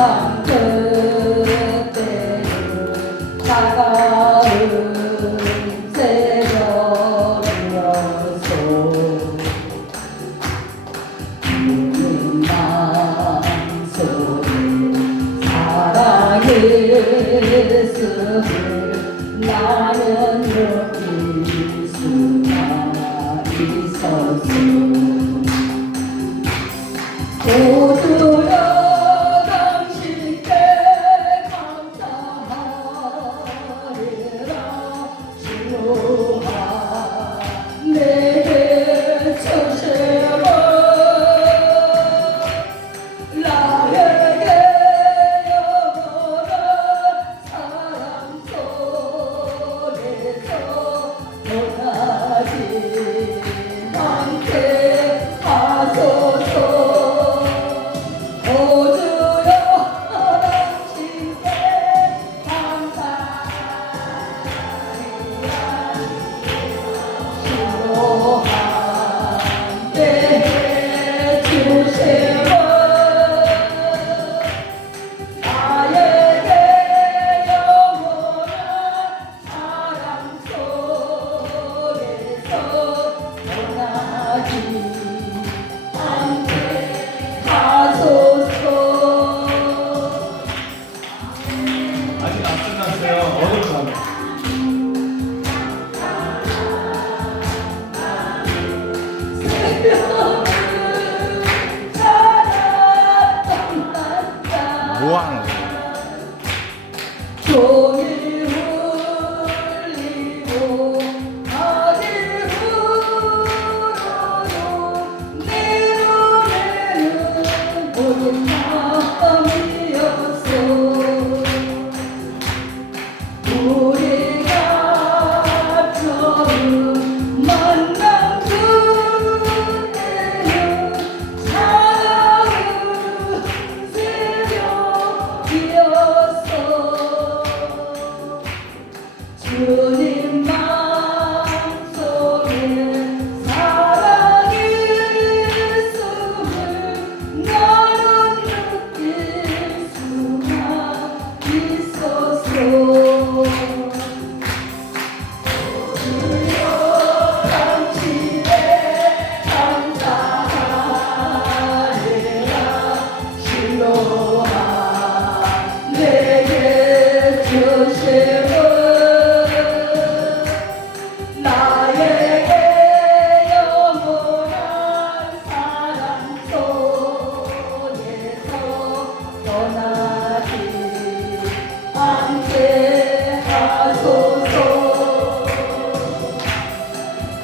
항상 그때로 다가온 새벽이었소 우는 마음속에 사랑의 습을 나는 느낄 수가 있었소 감사합니다. 뭐하는 거야?